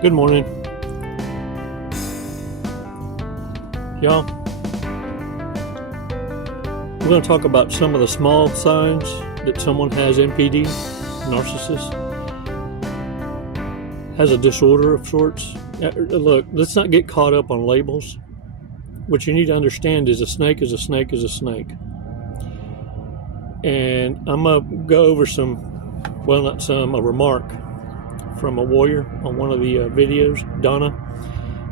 Good morning, y'all. We're going to talk about some of the small signs that someone has NPD, narcissist, has a disorder of sorts. Look, let's not get caught up on labels. What you need to understand is a snake is a snake is a snake. And I'm going to go over a remark from a warrior on one of the videos, Donna.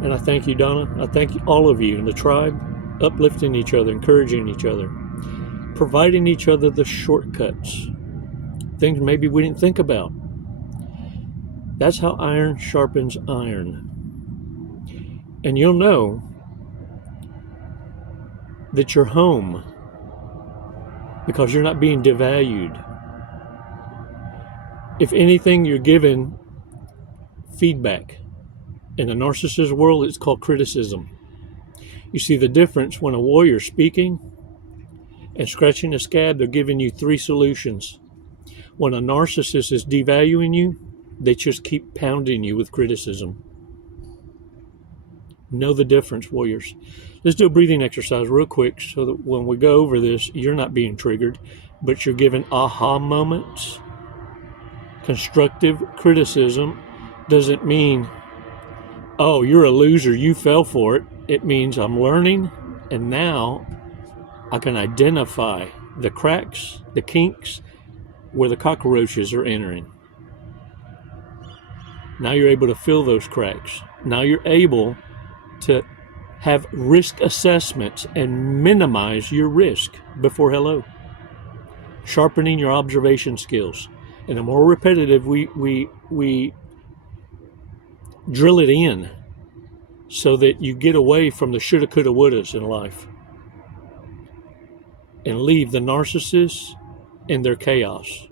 And I thank you, Donna. I thank all of you in the tribe, uplifting each other, encouraging each other, providing each other the shortcuts, things maybe we didn't think about. That's how iron sharpens iron. And you'll know that you're home because you're not being devalued. If anything, you're given feedback. In the narcissist world, it's called criticism. You see the difference when a warrior's speaking and scratching a scab, they're giving you 3 solutions. When a narcissist is devaluing you, they just keep pounding you with criticism. Know the difference, warriors. Let's do a breathing exercise real quick so that when we go over this, you're not being triggered, but you're given aha moments. Constructive criticism doesn't mean, oh, you're a loser, you fell for it. It means I'm learning, and now I can identify the cracks, the kinks, where the cockroaches are entering. Now you're able to fill those cracks. Now you're able to have risk assessments and minimize your risk before hello. Sharpening your observation skills. And the more repetitive we drill it in so that you get away from the shoulda, coulda, wouldas in life and leave the narcissists in their chaos.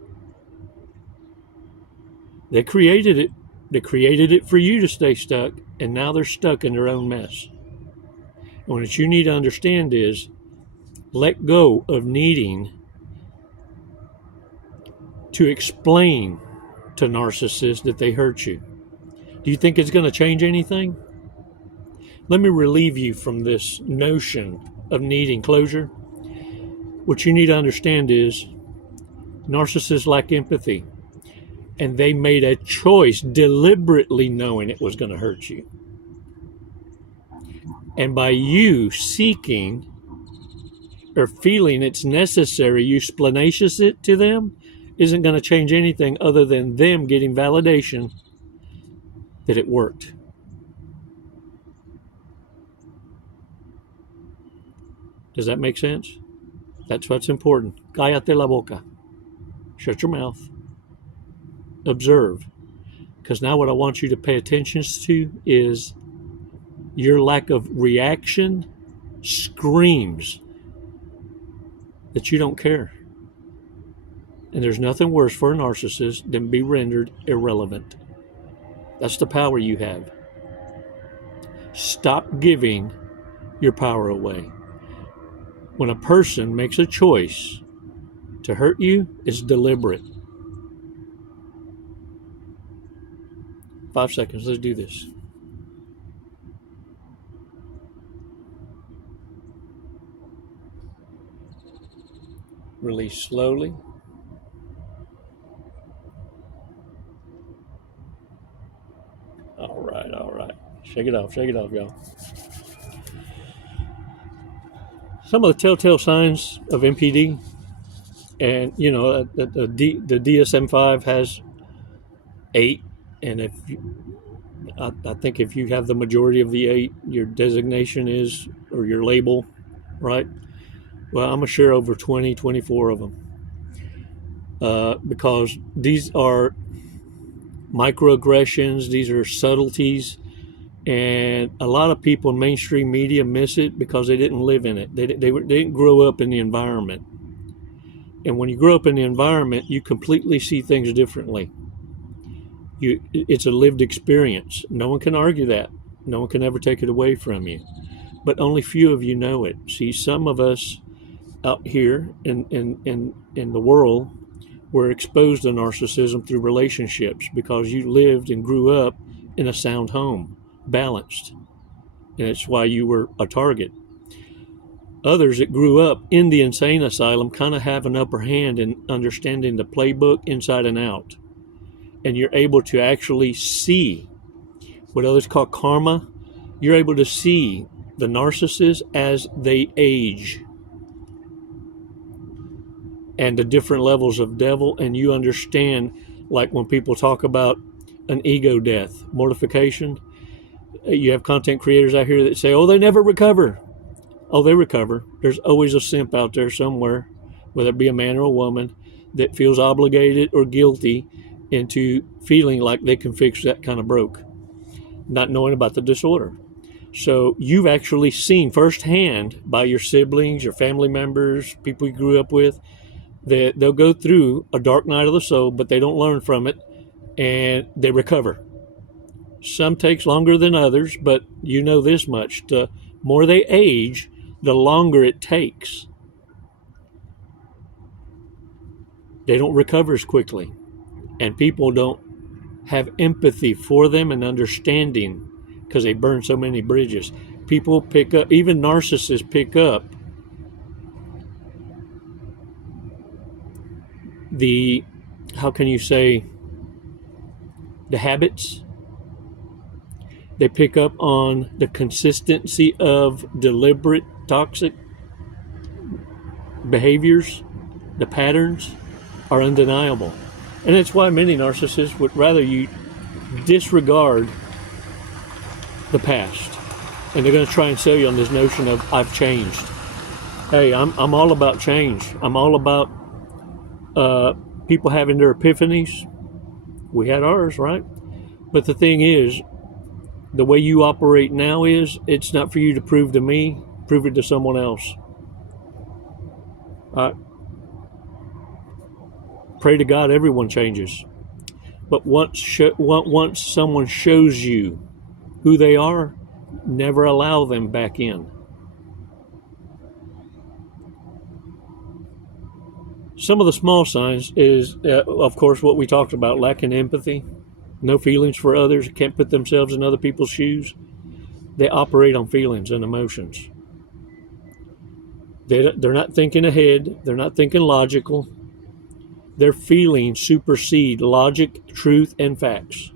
They created it. They created it for you to stay stuck, and now they're stuck in their own mess. And what you need to understand is let go of needing to explain to narcissists that they hurt you. Do you think it's going to change anything? Let me relieve you from this notion of needing closure. What you need to understand is narcissists lack empathy, and they made a choice deliberately knowing it was going to hurt you. And by you seeking or feeling it's necessary, you splanacious it to them, isn't going to change anything other than them getting validation that it worked. Does that make sense? That's what's important. Cállate la boca. Shut your mouth. Observe. Because now what I want you to pay attention to is your lack of reaction screams that you don't care. And there's nothing worse for a narcissist than be rendered irrelevant. That's the power you have. Stop giving your power away. When a person makes a choice to hurt you, it's deliberate. 5 seconds, let's do this. Release slowly. All right. Shake it off, y'all. Some of the telltale signs of NPD, and you know, the DSM-5 has 8, and I think if you have the majority of the 8, your designation is, or your label, right? Well, I'm going to share over 24 of them, because these are microaggressions, these are subtleties, and a lot of people in mainstream media miss it because they didn't live in it. They didn't grow up in the environment. And when you grow up in the environment, you completely see things differently. It's a lived experience. No one can argue that. No one can ever take it away from you. But only few of you know it. See, some of us out here in the world were exposed to narcissism through relationships because you lived and grew up in a sound home, balanced. And that's why you were a target. Others that grew up in the insane asylum kind of have an upper hand in understanding the playbook inside and out. And you're able to actually see what others call karma. You're able to see the narcissists as they age and the different levels of devil. And you understand, like when people talk about an ego death, mortification, you have content creators out here that say, oh, they never recover. Oh, they recover. There's always a simp out there somewhere, whether it be a man or a woman, that feels obligated or guilty into feeling like they can fix that kind of broke, not knowing about the disorder. So you've actually seen firsthand by your siblings, your family members, people you grew up with, that they'll go through a dark night of the soul, but they don't learn from it, and they recover. Some takes longer than others, but you know this much. The more they age, the longer it takes. They don't recover as quickly. And people don't have empathy for them and understanding because they burn so many bridges. People pick up, even narcissists pick up the, how can you say, the habits. They pick up on the consistency of deliberate toxic behaviors. The patterns are undeniable. And that's why many narcissists would rather you disregard the past. And they're going to try and sell you on this notion of, I've changed. Hey, I'm all about change. I'm all about people having their epiphanies. We had ours, right? But the thing is, the way you operate now is, it's not for you to prove to me, prove it to someone else. Pray to God everyone changes. But once someone shows you who they are, never allow them back in. Some of the small signs is, of course, what we talked about, lacking empathy, no feelings for others, can't put themselves in other people's shoes. They operate on feelings and emotions. They're not thinking ahead. They're not thinking logical. Their feelings supersede logic, truth, and facts.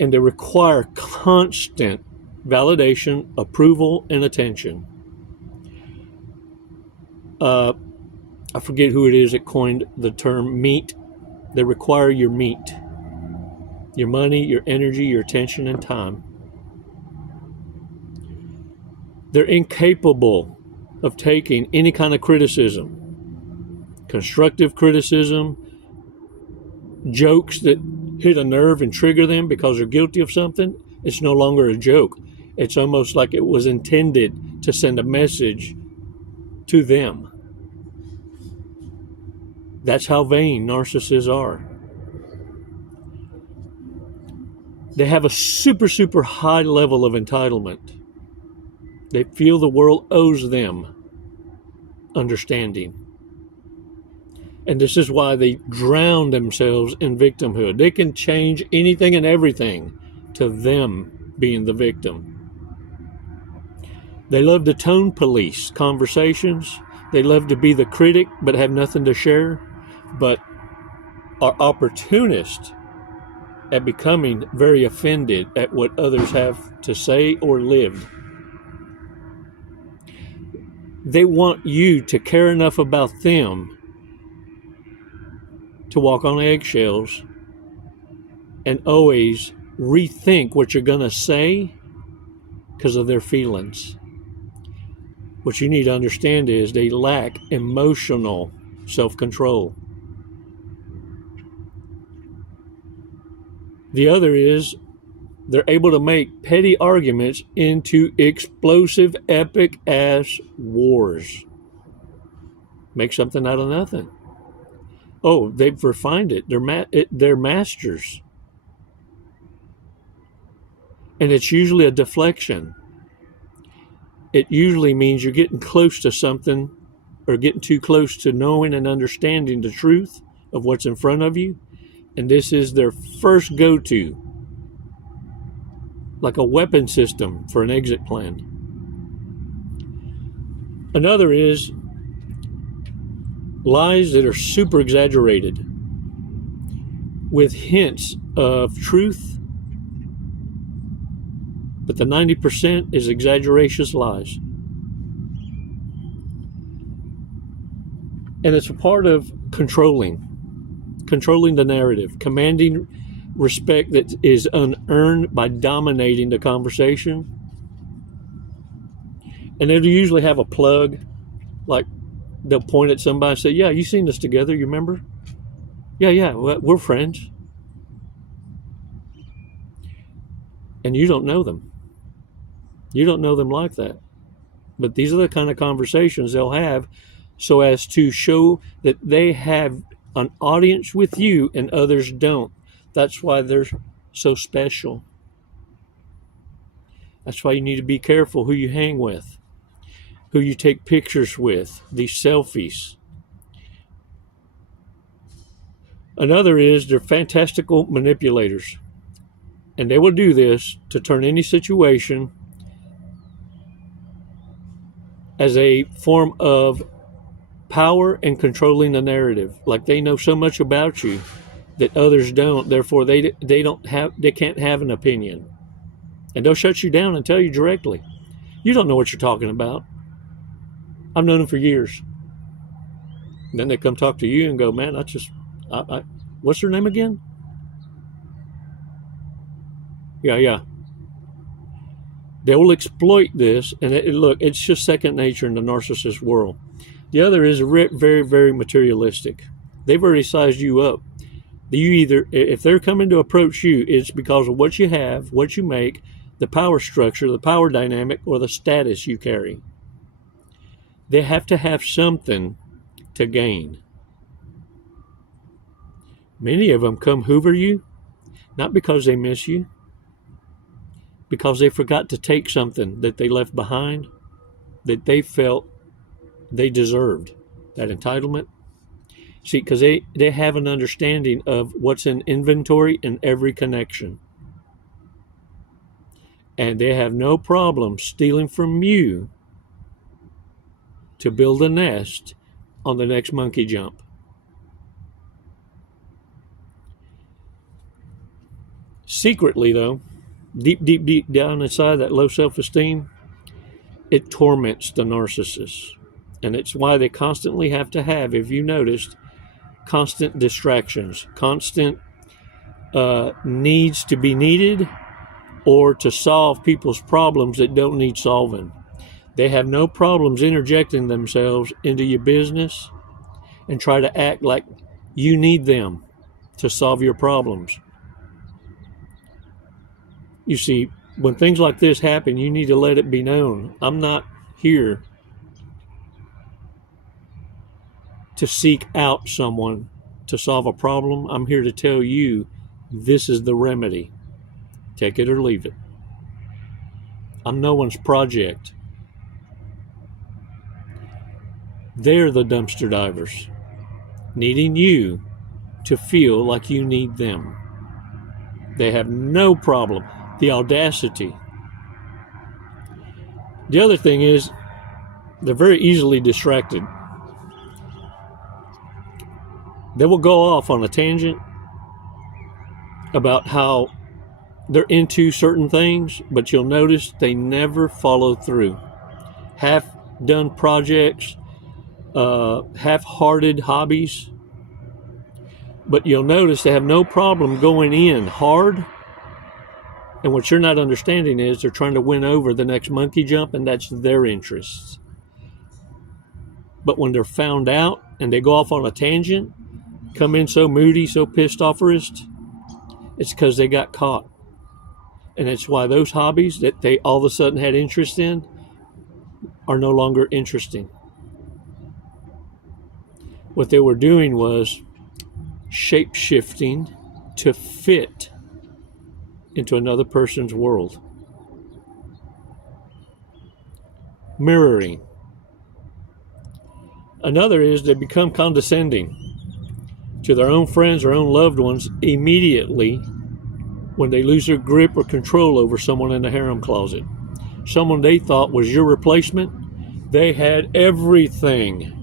And they require constant validation, approval, and attention. I forget who it is that coined the term meat. They require your meat, your money, your energy, your attention, and time. They're incapable of taking any kind of criticism, constructive criticism, jokes that hit a nerve and trigger them because they're guilty of something. It's no longer a joke. It's almost like it was intended to send a message to them. That's how vain narcissists are. They have a super, super high level of entitlement. They feel the world owes them understanding. And this is why they drown themselves in victimhood. They can change anything and everything to them being the victim. They love to tone police conversations. They love to be the critic but have nothing to share, but are opportunists at becoming very offended at what others have to say or lived. They want you to care enough about them to walk on eggshells and always rethink what you're going to say because of their feelings. What you need to understand is they lack emotional self-control. The other is they're able to make petty arguments into explosive, epic-ass wars. Make something out of nothing. Oh, they've refined it. They're masters. And it's usually a deflection. It usually means you're getting close to something or getting too close to knowing and understanding the truth of what's in front of you. and this is their first go-to, like a weapon system for an exit plan. Another is lies that are super exaggerated with hints of truth, but the 90% is exaggeratious lies. And it's a part of controlling the narrative, commanding respect that is unearned by dominating the conversation. And they'll usually have a plug, like they'll point at somebody and say, yeah, you seen us together, you remember? Yeah, we're friends. And you don't know them. You don't know them like that. But these are the kind of conversations they'll have so as to show that they have an audience with you and others don't. That's why they're so special. That's why you need to be careful who you hang with, who you take pictures with, these selfies. Another is they're fantastical manipulators. And they will do this to turn any situation as a form of power and controlling the narrative. Like they know so much about you that others don't, therefore they can't have an opinion. And they'll shut you down and tell you directly, you don't know what you're talking about. I've known them for years. And then they come talk to you and go, man, what's her name again? Yeah. They will exploit this, and it's just second nature in the narcissist world. The other is very, very materialistic. They've already sized you up. If they're coming to approach you, it's because of what you have, what you make, the power structure, the power dynamic, or the status you carry. They have to have something to gain. Many of them come hoover you, not because they miss you, because they forgot to take something that they left behind that they felt they deserved, that entitlement. See, because they have an understanding of what's in inventory in every connection. And they have no problem stealing from you to build a nest on the next monkey jump. Secretly, though, deep down inside that low self-esteem, it torments the narcissist. And it's why they constantly have to have, if you noticed, constant distractions, constant needs to be needed or to solve people's problems that don't need solving. They have no problems interjecting themselves into your business and try to act like you need them to solve your problems. You see, when things like this happen, you need to let it be known. I'm not here to seek out someone to solve a problem. I'm here to tell you this is the remedy. Take it or leave it. I'm no one's project. They're the dumpster divers, needing you to feel like you need them. They have no problem. The audacity. The other thing is, they're very easily distracted. They will go off on a tangent about how they're into certain things, but you'll notice they never follow through. Half-done projects, half-hearted hobbies, but you'll notice they have no problem going in hard. And what you're not understanding is they're trying to win over the next monkey jump, and that's their interests. But when they're found out and they go off on a tangent, come in so moody, so pissed offerist, it's because they got caught. And it's why those hobbies that they all of a sudden had interest in are no longer interesting. What they were doing was shape-shifting to fit into another person's world. Mirroring. Another is they become condescending. to their own friends or own loved ones immediately when they lose their grip or control over someone in the harem closet. Someone they thought was your replacement, they had everything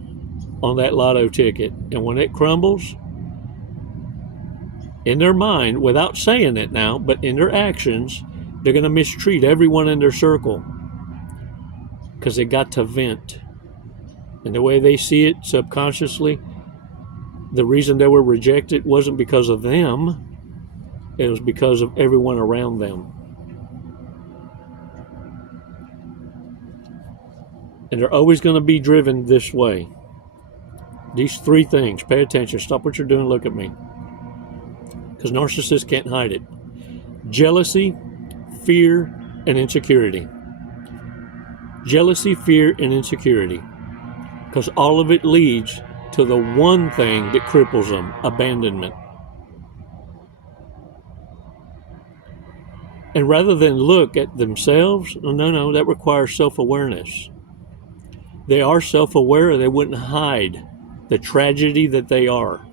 on that lotto ticket. And when it crumbles, in their mind, without saying it now, but in their actions, they're going to mistreat everyone in their circle because they got to vent. And the way they see it subconsciously, the reason they were rejected wasn't because of them, it was because of everyone around them. And they're always going to be driven this way. These three things. Pay attention. Stop what you're doing. Look at me. Because narcissists can't hide it. Jealousy, fear, and insecurity. Jealousy, fear, and insecurity. Because all of it leads to the one thing that cripples them, abandonment. And rather than look at themselves, no, that requires self-awareness. They are self-aware, or they wouldn't hide the tragedy that they are.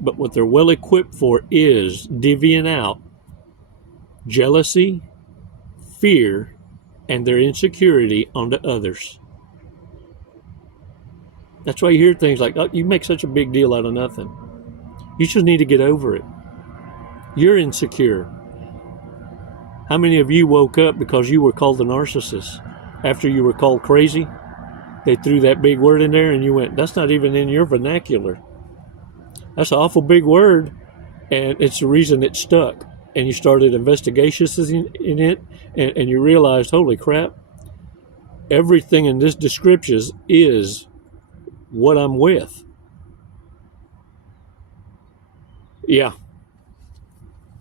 But what they're well equipped for is divvying out jealousy, fear, and their insecurity onto others. That's why you hear things like, oh, you make such a big deal out of nothing. You just need to get over it. You're insecure. How many of you woke up because you were called a narcissist? After you were called crazy, they threw that big word in there and you went, that's not even in your vernacular. That's an awful big word, and it's the reason it stuck. And you started investigations in it, and you realized, holy crap, everything in this description is what I'm with. Yeah.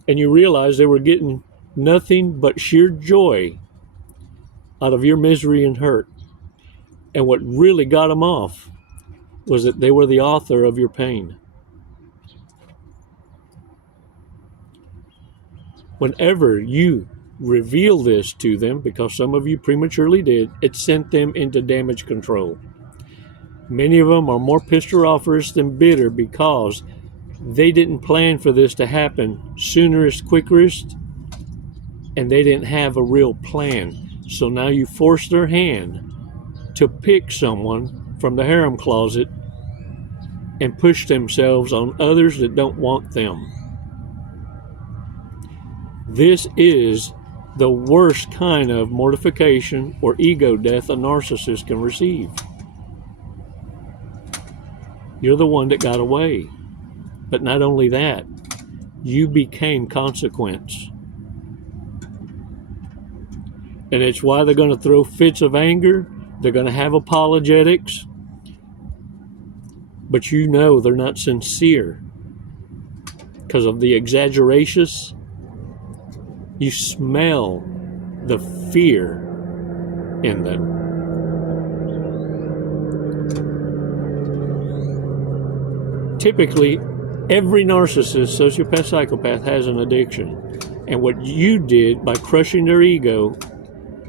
And you realize they were getting nothing but sheer joy out of your misery and hurt. And what really got them off was that they were the author of your pain. Whenever you reveal this to them, because some of you prematurely did, it sent them into damage control. Many of them are more pissed off than bitter because they didn't plan for this to happen soonerest, quickest, and they didn't have a real plan. So now you force their hand to pick someone from the harem closet and push themselves on others that don't want them. This is the worst kind of mortification or ego death a narcissist can receive. You're the one that got away. But not only that, you became consequence. And it's why they're going to throw fits of anger. They're going to have apologetics. But you know they're not sincere because of the exaggerations. You smell the fear in them. Typically, every narcissist, sociopath, psychopath has an addiction. And what you did by crushing their ego,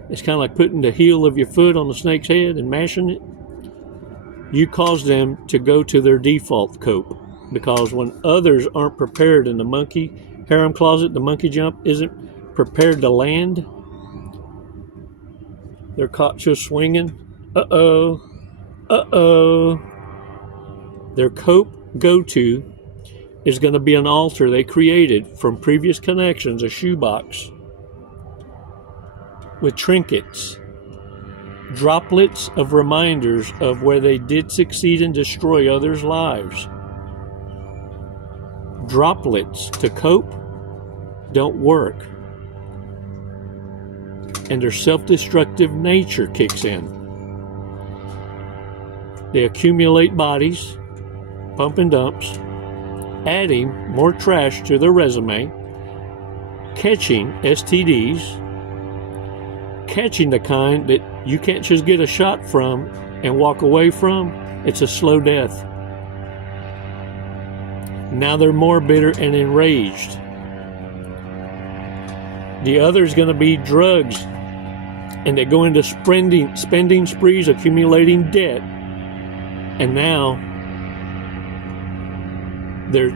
it's kind of like putting the heel of your foot on the snake's head and mashing it. You caused them to go to their default cope. Because when others aren't prepared in the monkey harem closet, the monkey jump isn't prepared to land, they're caught just swinging. Uh-oh. Their cope go-to is going to be an altar they created from previous connections, a shoebox with trinkets, droplets of reminders of where they did succeed and destroy others' lives. Droplets to cope don't work, and their self-destructive nature kicks in. They accumulate bodies, pump and dumps, adding more trash to their resume, catching STDs, catching the kind that you can't just get a shot from and walk away from. It's a slow death. Now they're more bitter and enraged. The other is going to be drugs, and they go into spending sprees, accumulating debt, and now their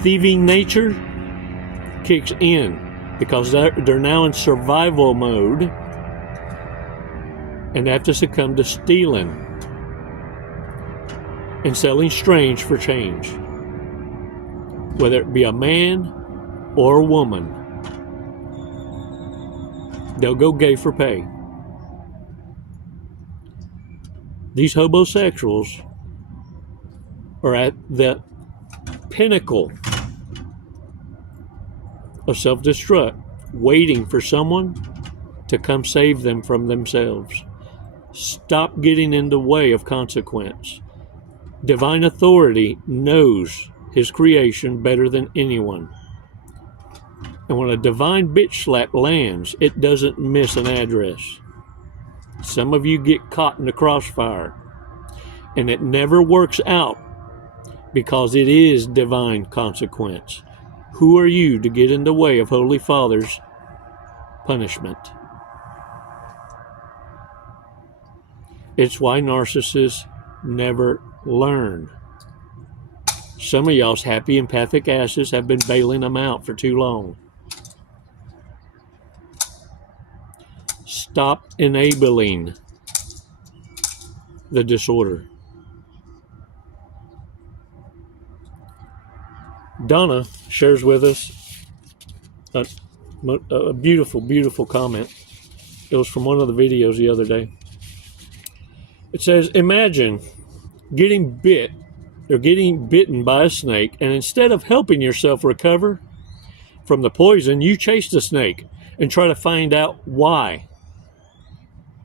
thieving nature kicks in because they're now in survival mode and have to succumb to stealing and selling strange for change, whether it be a man or a woman. They'll go gay for pay. These homosexuals are at the pinnacle of self-destruct, waiting for someone to come save them from themselves. Stop getting in the way of consequence. Divine authority knows his creation better than anyone. And when a divine bitch slap lands, it doesn't miss an address. Some of you get caught in the crossfire, and it never works out because it is divine consequence. Who are you to get in the way of Holy Father's punishment? It's why narcissists never learn. Some of y'all's happy empathic asses have been bailing them out for too long. Stop enabling the disorder. Donna shares with us a beautiful, beautiful comment. It was from one of the videos the other day. It says, imagine getting bitten by a snake, and instead of helping yourself recover from the poison, you chase the snake and try to find out why.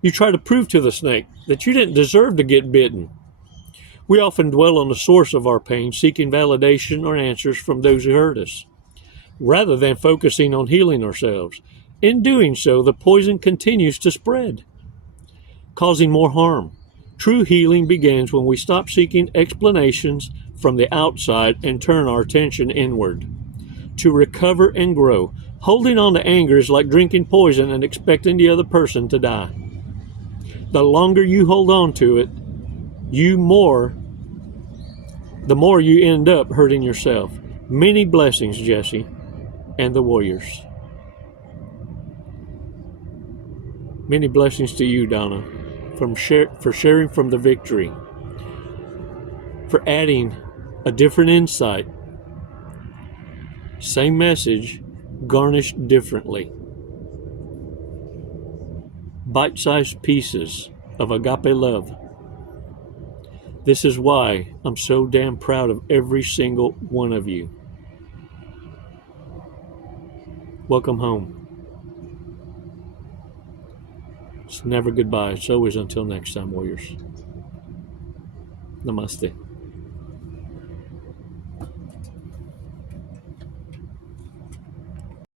You try to prove to the snake that you didn't deserve to get bitten. We often dwell on the source of our pain, seeking validation or answers from those who hurt us, rather than focusing on healing ourselves. In doing so, the poison continues to spread, causing more harm. True healing begins when we stop seeking explanations from the outside and turn our attention inward. To recover and grow, holding on to anger is like drinking poison and expecting the other person to die. The longer you hold on to it, the more you end up hurting yourself. Many blessings, Jesse and the Warriors. Many blessings to you, Donna, for sharing from the victory, for adding a different insight. Same message, garnished differently. Bite-sized pieces of agape love. This is why I'm so damn proud of every single one of you. Welcome home. It's never goodbye. It's always until next time, Warriors. Namaste.